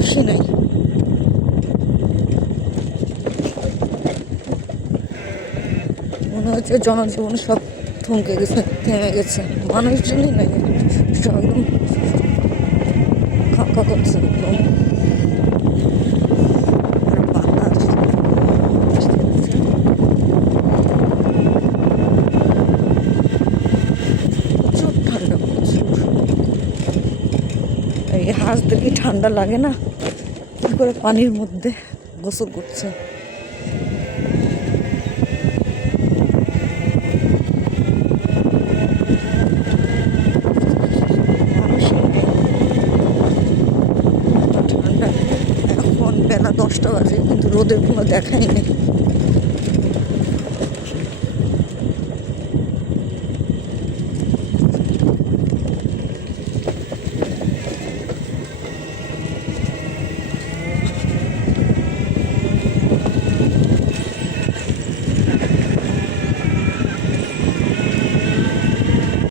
মানুষই নাই। মনে হচ্ছে জনজীবন সব থমকে গেছে, থেমে গেছে, মানুষজনই নাই, সব একদম ফাঁকা করছে একদম। আর বাতাস প্রচুর ঠান্ডা, প্রচুর। এই হাঁসদের কি ঠান্ডা লাগে না? কি করে পানির মধ্যে গোসল করছে। ঠান্ডা। এখন বেলা 10টা বাজে কিন্তু রোদের কোনো দেখাই নেই।